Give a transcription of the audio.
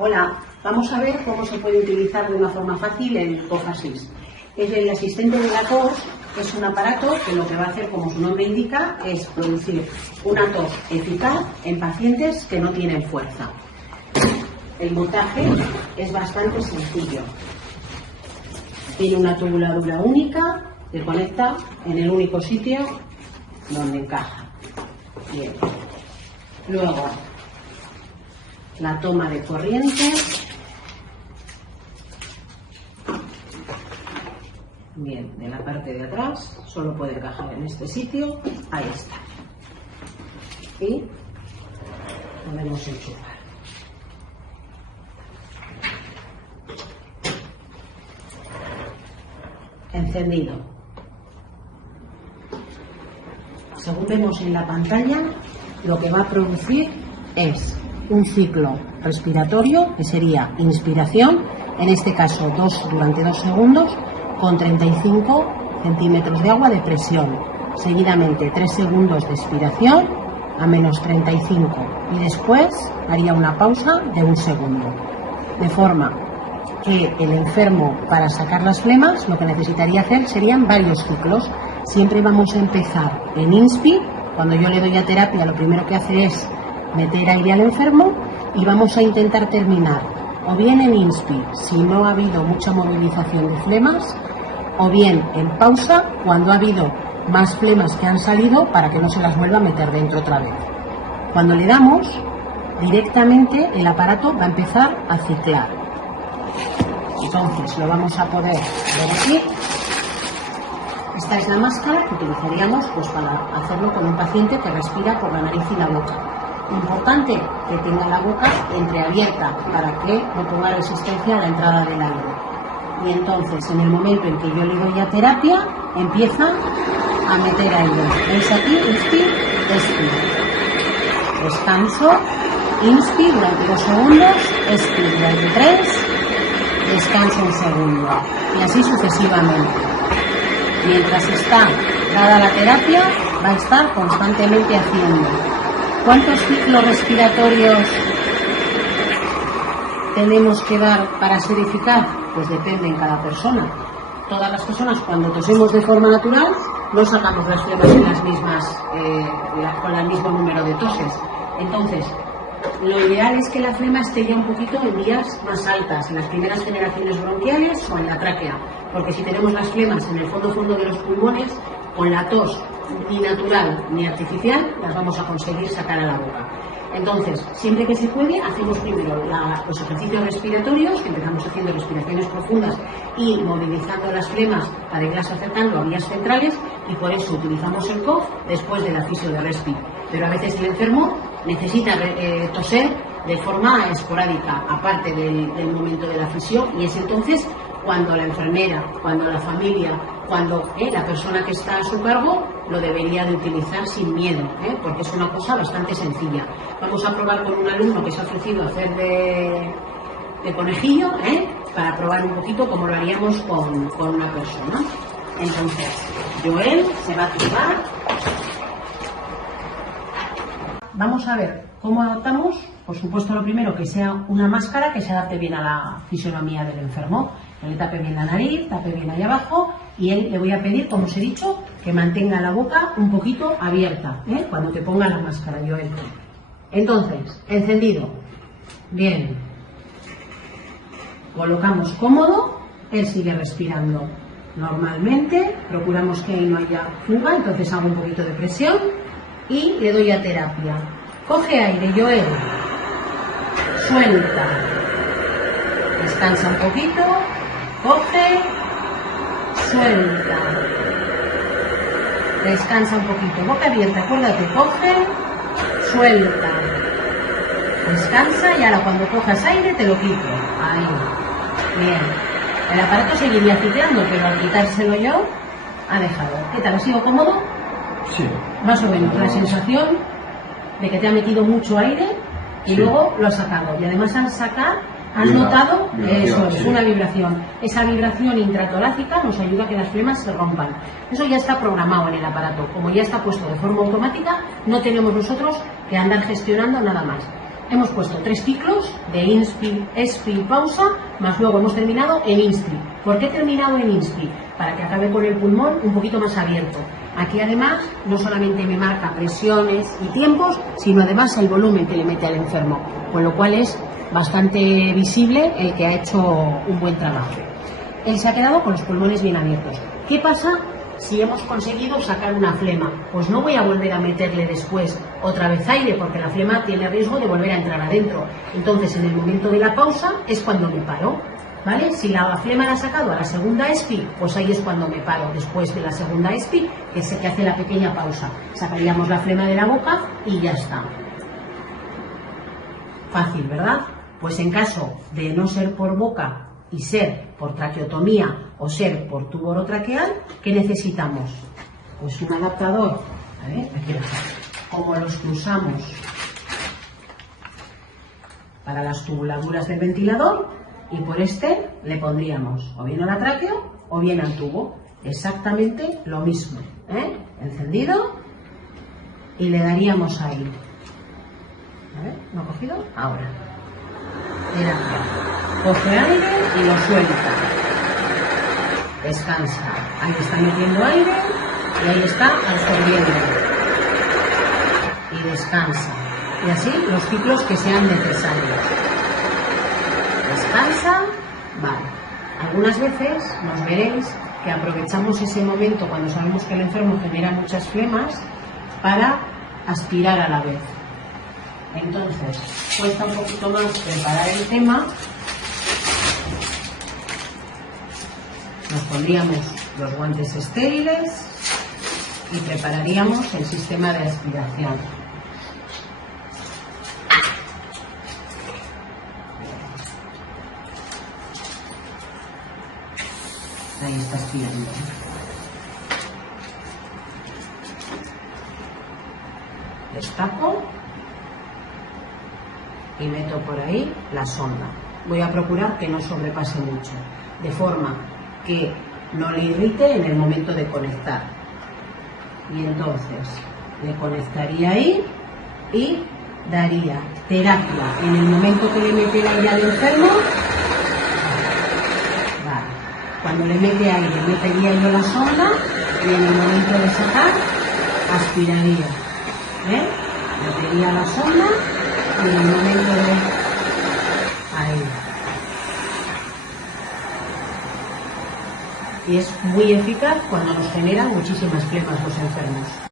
Hola, vamos a ver cómo se puede utilizar de una forma fácil el Cough Assist. El asistente de la tos es un aparato que lo que va a hacer, como su nombre indica, es producir una tos eficaz en pacientes que no tienen fuerza. El montaje es bastante sencillo. Tiene una tubuladura única que conecta en el único sitio donde encaja. Bien. Luego, la toma de corriente. Bien, de la parte de atrás solo puede encajar en este sitio. Ahí está. Y podemos enchufar. Encendido. Según vemos en la pantalla, lo que va a producir es un ciclo respiratorio, que sería inspiración, en este caso durante 2 segundos, con 35 centímetros de agua de presión. Seguidamente 3 segundos de expiración a menos 35 y después haría una pausa de 1 segundo. De forma que el enfermo, para sacar las flemas, lo que necesitaría hacer serían varios ciclos. Siempre vamos a empezar en INSPI. Cuando yo le doy a terapia, lo primero que hace es meter aire al enfermo y vamos a intentar terminar o bien en INSPI si no ha habido mucha movilización de flemas, o bien en pausa cuando ha habido más flemas que han salido para que no se las vuelva a meter dentro otra vez. Cuando le damos, directamente el aparato va a empezar a ciclar. Entonces lo vamos a poder ver aquí. Esta es la máscara que utilizaríamos para hacerlo con un paciente que respira por la nariz y la boca. Importante que tenga la boca entreabierta para que no ponga resistencia a la entrada del aire. Y entonces, en el momento en que yo le doy a terapia, empieza a meter aire. ¿Veis aquí? Inspire, expire. Descanso, inspire durante 2 segundos, expire durante 3, descanso 1 segundo. Y así sucesivamente. Mientras está dada la terapia, va a estar constantemente haciendo. ¿Cuántos ciclos respiratorios tenemos que dar para ser eficaz? Pues depende en cada persona. Todas las personas, cuando tosemos de forma natural, no sacamos las flemas en las mismas, con el mismo número de toses. Entonces, lo ideal es que la flema esté ya un poquito en vías más altas, en las primeras generaciones bronquiales o en la tráquea, porque si tenemos las flemas en el fondo de los pulmones, con la tos ni natural ni artificial, las vamos a conseguir sacar a la boca. Entonces, siempre que se puede, hacemos primero los ejercicios respiratorios, que empezamos haciendo respiraciones profundas y movilizando las flemas para irlas acercando a vías centrales, y por eso utilizamos el cough después de la fisio de respi. Pero a veces el enfermo necesita toser de forma esporádica, aparte del momento de la fisión, y es entonces cuando la enfermera, cuando la familia, cuando la persona que está a su cargo lo debería de utilizar sin miedo, porque es una cosa bastante sencilla. Vamos a probar con un alumno que se ha ofrecido a hacer de conejillo, para probar un poquito cómo lo haríamos con una persona. Entonces, Joel se va a activar. Vamos a ver cómo adaptamos. Por supuesto, lo primero, que sea una máscara que se adapte bien a la fisonomía del enfermo, que le tape bien la nariz, tape bien ahí abajo, y él le voy a pedir, como os he dicho, que mantenga la boca un poquito abierta, cuando te ponga la máscara, Joel. Entonces, encendido. Bien. Colocamos cómodo, él sigue respirando normalmente, procuramos que ahí no haya fuga, entonces hago un poquito de presión y le doy a terapia. Coge aire, Joel. Suelta. Descansa un poquito. Coge. Suelta. Descansa un poquito. Boca abierta, acuérdate. Coge. Suelta. Descansa y ahora cuando cojas aire te lo quito. Ahí. Bien. El aparato seguiría ciclando, pero al quitárselo yo, ha dejado. ¿Qué tal? ¿Ha sido cómodo? Sí. Más o menos. La sensación de que te ha metido mucho aire y luego lo has sacado. Y además al sacar, has notado eso, es una vibración. Esa vibración intratorácica nos ayuda a que las flemas se rompan. Eso ya está programado en el aparato. Como ya está puesto de forma automática, no tenemos nosotros que andar gestionando nada más. Hemos puesto 3 ciclos de INSPI, EXPI, pausa, más luego hemos terminado en INSPI. ¿Por qué he terminado en INSPI? Para que acabe con el pulmón un poquito más abierto. Aquí además no solamente me marca presiones y tiempos, sino además el volumen que le mete al enfermo, con lo cual es bastante visible el que ha hecho un buen trabajo. Él se ha quedado con los pulmones bien abiertos. ¿Qué pasa si hemos conseguido sacar una flema? Pues no voy a volver a meterle después otra vez aire, porque la flema tiene riesgo de volver a entrar adentro. Entonces, en el momento de la pausa es cuando me paro, ¿vale? Si la flema la ha sacado a la segunda EXPI, pues ahí es cuando me paro, después de la segunda EXPI, que es el que hace la pequeña pausa. Sacaríamos la flema de la boca y ya está. Fácil, ¿verdad? Pues en caso de no ser por boca y ser por traqueotomía o ser por tubo orotraqueal, ¿qué necesitamos? Pues un adaptador, a ver, aquí lo está, como los que usamos para las tubuladuras del ventilador, y por este le pondríamos o bien a la tráqueo o bien al tubo, exactamente lo mismo, encendido, y le daríamos ahí. A ver, ¿no ha cogido? Ahora. Coge aire y lo suelta. Descansa. Ahí está metiendo aire y ahí está absorbiendo. Y descansa. Y así los ciclos que sean necesarios. Descansa. Vale. Algunas veces nos veréis que aprovechamos ese momento cuando sabemos que el enfermo genera muchas flemas para aspirar a la vez. Entonces, cuesta un poquito más preparar el tema. Nos pondríamos los guantes estériles y prepararíamos el sistema de aspiración. Ahí está aspirando. Destapo y meto por ahí la sonda. Voy a procurar que no sobrepase mucho, de forma que no le irrite en el momento de conectar. Y entonces le conectaría ahí y daría terapia en el momento que le mete el aire al enfermo. Vale. Cuando le mete aire, metería yo la sonda y en el momento de sacar, aspiraría. Metería la sonda y en el momento de ahí. Y es muy eficaz cuando nos generan muchísimas flemas los enfermos.